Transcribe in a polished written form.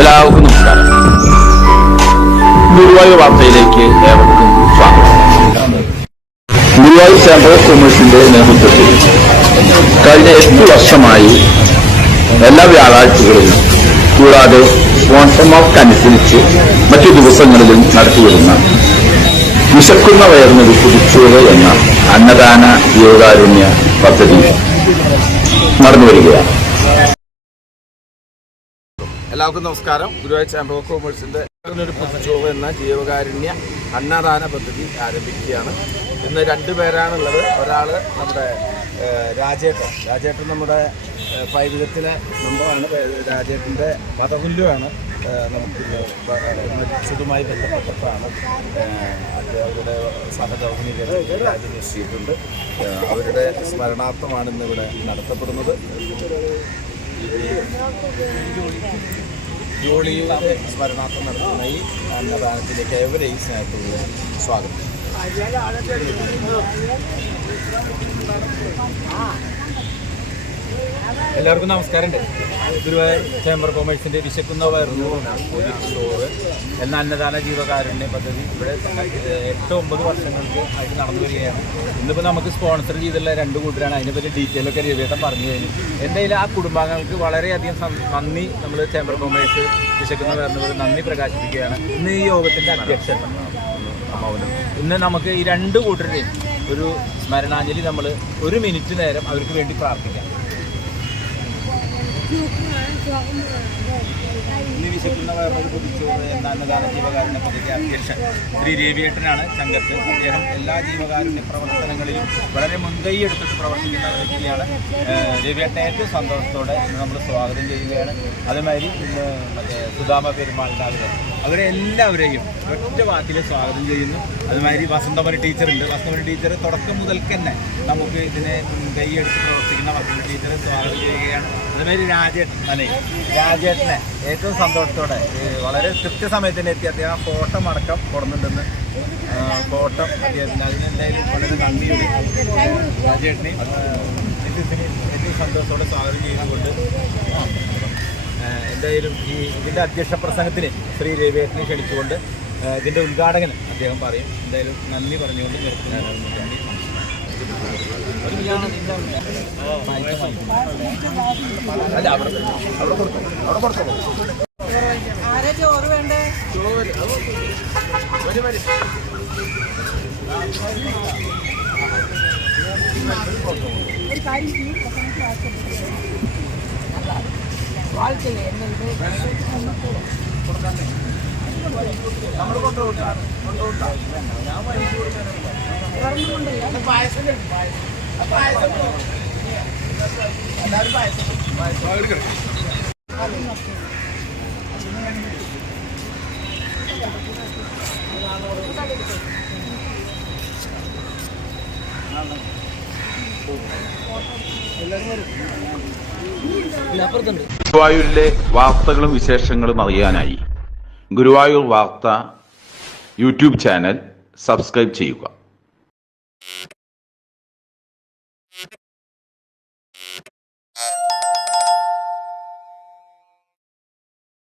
എല്ലാവർക്കും നമസ്കാരം. ഗുരുവായൂർ വാർത്തയിലേക്ക് ഏവർക്കും സ്വാഗതം. ഗുരുവായൂർ ചേംബർ ഓഫ് കൊമേഴ്സിന്റെ നേതൃത്വത്തിൽ കഴിഞ്ഞ 8 വർഷമായി എല്ലാ വ്യാഴാഴ്ചകളിലും കൂടാതെ സ്പോൺസർമാർക്കനുസരിച്ച് മറ്റു ദിവസങ്ങളിലും നടത്തിവരുന്ന വിശക്കുന്ന വയറിനൊരു കുതിച്ചുവത് എന്ന അന്നദാന ജീവകാരുണ്യ പദ്ധതി നടന്നുവരികയാണ്. എല്ലാവർക്കും നമസ്കാരം. ഗുരുവായൂർ ചേംബർ ഓഫ് കൊമേഴ്സിന്റെ ഒരു പുതുച്ചോറ് എന്ന ജീവകാരുണ്യ അന്നദാന പദ്ധതി ആരംഭിക്കുകയാണ്. ഇന്ന് 2 പേരാണുള്ളത്. ഒരാൾ നമ്മുടെ രാജേട്ടൻ നമ്മുടെ പൈതൃകത്തിലെ മെമ്പറാണ്. രാജേട്ടൻ്റെ മതകുല്യമാണ്. നമുക്ക് മരിച്ചതുമായി ബന്ധപ്പെട്ടതാണ് അവരുടെ സഹധർമ്മിണികൾ രാജ്യനിശ്ചയിച്ചിട്ടുണ്ട്. അവരുടെ സ്മരണാർത്ഥമാണ് ഇന്നിവിടെ നടത്തപ്പെടുന്നത്. ജോളിയുടെ സ്മരണാർത്ഥം നടത്തുന്ന ഈ അന്നദാനത്തിലേക്ക് ഏവരെയും സ്നേഹത്തോടെ സ്വാഗതം. എല്ലാവർക്കും നമസ്കാരമുണ്ട്. ഗുരുവായൂർ ചേംബർ ഓഫ് കൊമേഴ്സിൻ്റെ വിശക്കുന്ന വയറിന് ചോറ് എന്ന അന്നദാന ജീവകാരുണ്യ പദ്ധതി ഇവിടെ 8-9 വർഷങ്ങൾക്ക് അത് നടന്നു വരികയാണ്. ഇന്നിപ്പോൾ നമുക്ക് സ്പോൺസർ ചെയ്തുള്ള 2 കൂട്ടരാണ്. അതിനെപ്പറ്റി ഡീറ്റെയിലൊക്കെ രവിയേട്ടൻ പറഞ്ഞു കഴിഞ്ഞു. എന്തായാലും ആ കുടുംബാംഗങ്ങൾക്ക് വളരെയധികം നന്ദി നമ്മൾ ചേംബർ ഓഫ് കൊമേഴ്സ് വിശക്കുന്ന വയറിന് നന്ദി പ്രകാശിപ്പിക്കുകയാണ്. ഇന്ന് ഈ യോഗത്തിൻ്റെ അധ്യക്ഷൻ ഇന്ന് നമുക്ക് ഈ 2 കൂട്ടരുടെയും ഒരു സ്മരണാഞ്ജലി നമ്മൾ 1 മിനിറ്റ് നേരം അവർക്ക് വേണ്ടി പ്രാർത്ഥിക്കാം. ഇന്ന് വിശക്കുന്ന വയറിനൊരു കുതിച്ചുവത് എന്ന അന്നദാന ജീവകാരുണ്യ പദ്ധതി അധ്യക്ഷൻ ശ്രീ രവിയേട്ടനാണ് ചങ്കത്ത്. അദ്ദേഹം എല്ലാ ജീവകാരുണ്യ പ്രവർത്തനങ്ങളിലും വളരെ മുൻകൈ എടുത്തിട്ട് പ്രവർത്തിക്കുന്ന വ്യക്തിയാണ്. രവിയേട്ടനെ ഏറ്റവും സന്തോഷത്തോടെ ഇന്ന് നമ്മൾ സ്വാഗതം ചെയ്യുകയാണ്. അതേമാതിരി ഇന്ന് സുധാമ പെരുമാളിൻ്റെ അവരെ എല്ലാവരെയും ഒറ്റ വാക്കിൽ സ്വാഗതം ചെയ്യുന്നു. അതുമാതിരി വസന്തമണി ടീച്ചറുണ്ട്. വസന്തമണി ടീച്ചർ തുടക്കം മുതൽക്ക് തന്നെ നമുക്ക് ഇതിനെ കൈയെടുത്ത് പ്രവർത്തിക്കുന്ന വസന്തമണി ടീച്ചറെ സ്വാഗതം ചെയ്യുകയാണ്. അതുമാതിരി രാജേട്ടനെ ഏറ്റവും സന്തോഷത്തോടെ വളരെ കൃത്യസമയത്തിന് എത്തി അദ്ദേഹം ഫോട്ടോ അടക്കം കൊടുക്കുന്നുണ്ടെന്ന് ഫോട്ടോ അദ്ദേഹത്തിന് അതിനെന്തായാലും വളരെ നന്ദിയുണ്ട്. രാജേട്ടനെ ഏറ്റവും സന്തോഷത്തോടെ സ്വാഗതം ചെയ്തുകൊണ്ട് എന്തായാലും ഇതിൻ്റെ അധ്യക്ഷ പ്രസംഗത്തിന് ശ്രീ രവിയേട്ടനെ ക്ഷണിച്ചുകൊണ്ട് ഇതിൻ്റെ ഉദ്ഘാടകൻ അദ്ദേഹം പറയും. എന്തായാലും നന്ദി പറഞ്ഞുകൊണ്ട് നിർത്തുന്നതാണ്. ചോറ് വേണ്ടേ? வாழ்க்கையில் என்ன ഗുരുവായൂരിലെ വാർത്തകളും വിശേഷങ്ങളും അറിയാനായി ഗുരുവായൂർ വാർത്ത യൂട്യൂബ് ചാനൽ സബ്സ്ക്രൈബ് ചെയ്യുക.